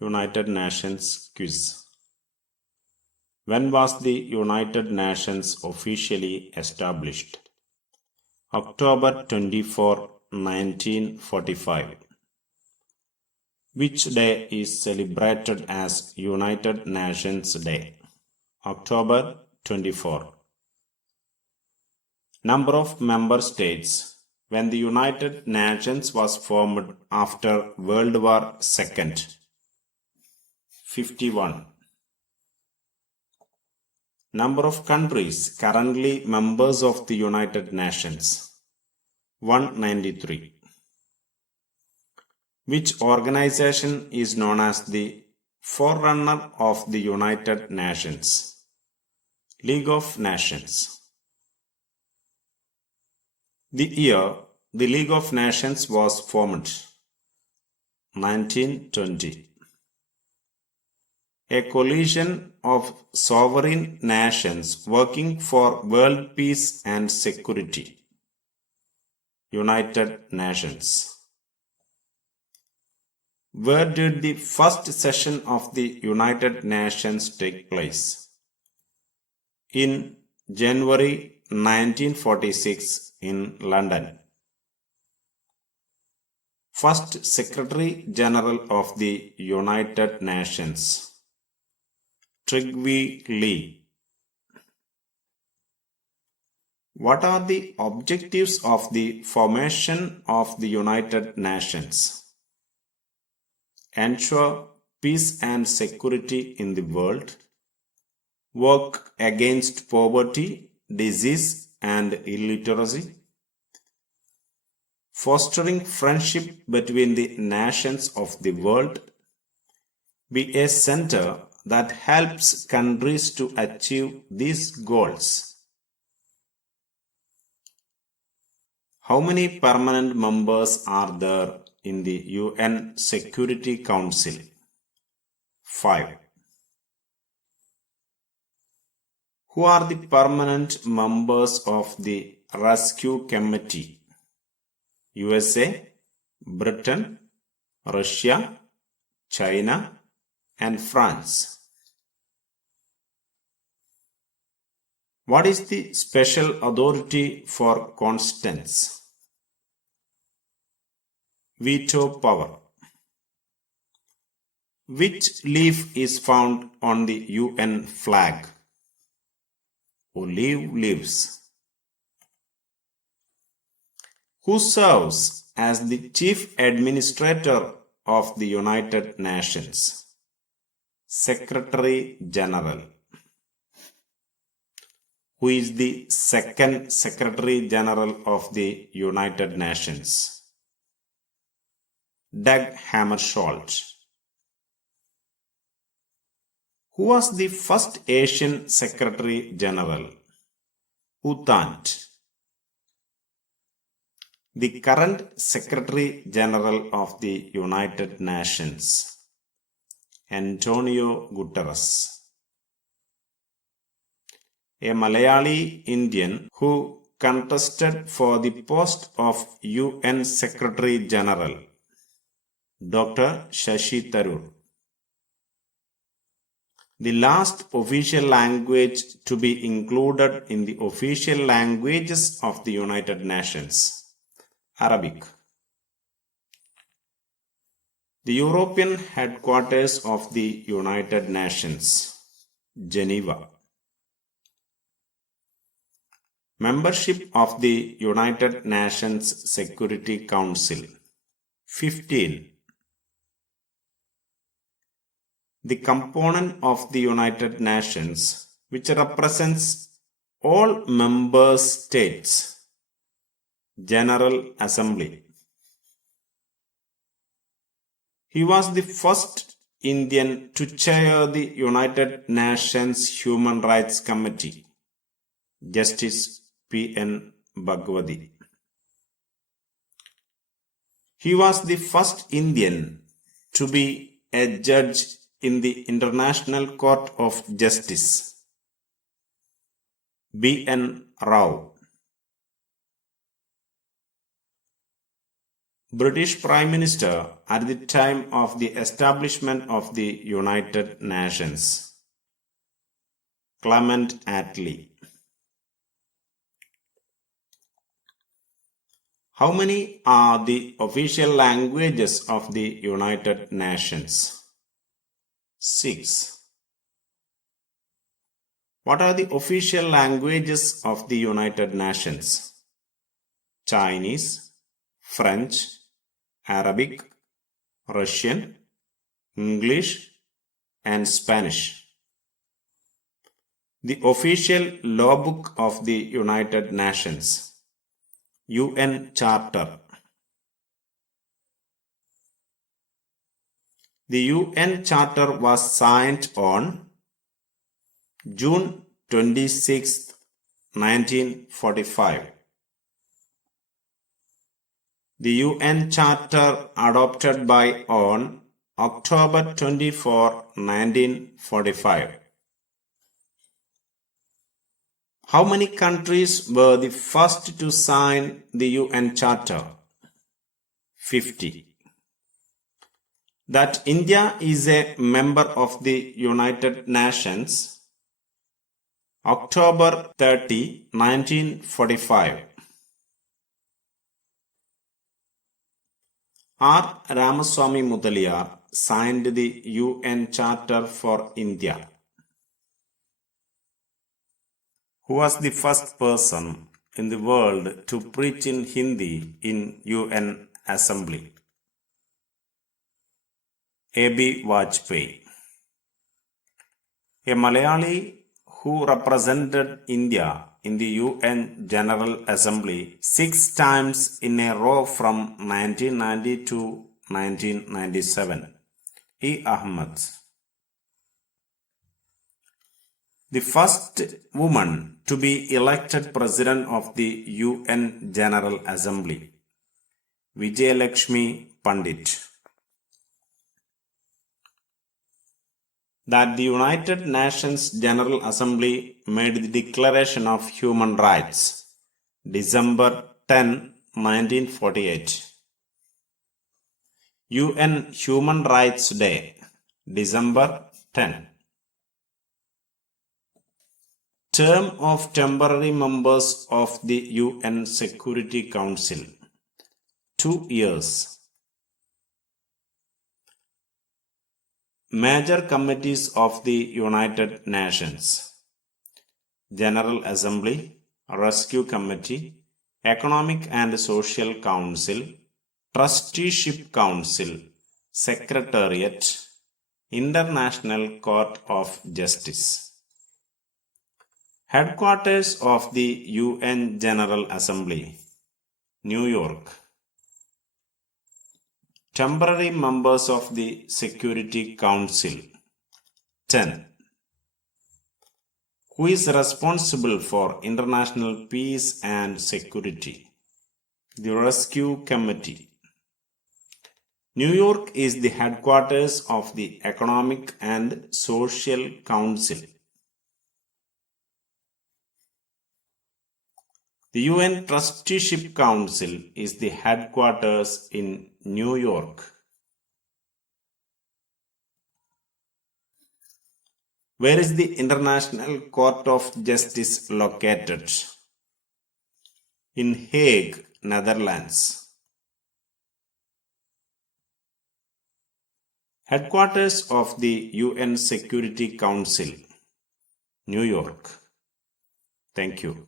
United Nations quiz. When was the United Nations officially established? October-24, 1945. Which day is celebrated as United Nations Day? October-24. Number of member states when the United Nations was formed after World War II. 51. Number of countries currently members of the United Nations. 193. Which organization is known as the forerunner of the United Nations? League of Nations. The year the League of Nations was formed. 1920. A coalition of sovereign nations working for world peace and security. United Nations. Where did the first session of the United Nations take place? In January 1946 in London. First Secretary General of the United Nations. Trygve Lie. What are the objectives of the formation of the United Nations? Ensure peace and security in the world. Work against poverty, disease, and illiteracy. Fostering friendship between the nations of the world. Be a center that helps countries to achieve these goals. How many permanent members are there in the UN Security Council? 5. Who are the permanent members of the Rescue Committee? USA, Britain, Russia, China, and France. What is the special authority for Constance? Veto power. Which leaf is found on the UN flag? Olive leaves. Who serves as the Chief Administrator of the United Nations? Secretary General. Who is the second Secretary General of the United Nations? Dag Hammarskjöld. Who was the first Asian Secretary General? U Thant. The current Secretary General of the United Nations, Antonio Guterres. A Malayalee Indian who contested for the post of UN Secretary General, Dr. Shashi Tharoor. The last official language to be included in the official languages of the United Nations. Arabic. The European headquarters of the United Nations. Geneva. Membership of the United Nations Security Council. 15. The component of the United Nations which represents all member states. General Assembly. He was the first Indian to chair the United Nations Human Rights Committee. Justice P.N. Bhagwati. He was the first Indian to be a judge in the International Court of Justice. B.N. Rao. British Prime Minister at the time of the establishment of the United Nations? Clement Attlee. How many are the official languages of the United Nations? 6. What are the official languages of the United Nations? Chinese, French, Arabic, Russian, English, and Spanish. The official law book of the United Nations. UN Charter. The UN Charter was signed on June 26, 1945. The UN Charter adopted by on October-24, 1945. How many countries were the first to sign the UN Charter? 50. That India is a member of the United Nations. October 30, 1945. R. Ramaswamy Mudaliar signed the UN Charter for India. Who was the first person in the world to preach in Hindi in UN Assembly? A.B. Vajpayee. A Malayali who represented India in the UN General Assembly 6 times in a row from 1990 to 1997. E. Ahmed. The first woman to be elected President of the UN General Assembly. Vijayalakshmi Pandit. That the United Nations General Assembly made the Declaration of Human Rights, December 10, 1948. UN Human Rights Day, December 10. Term of temporary members of the UN Security Council, 2 years. Major committees of the United Nations: General Assembly, Rescue Committee, Economic and Social Council, Trusteeship Council, Secretariat, International Court of Justice. Headquarters of the UN General Assembly, New York. Temporary members of the Security Council, 10. Who is responsible for international peace and security? The Rescue Committee. New York is the headquarters of the Economic and Social Council. The UN Trusteeship Council is the headquarters in New York. Where is the International Court of Justice located? In Hague, Netherlands. Headquarters of the UN Security Council, New York. Thank you.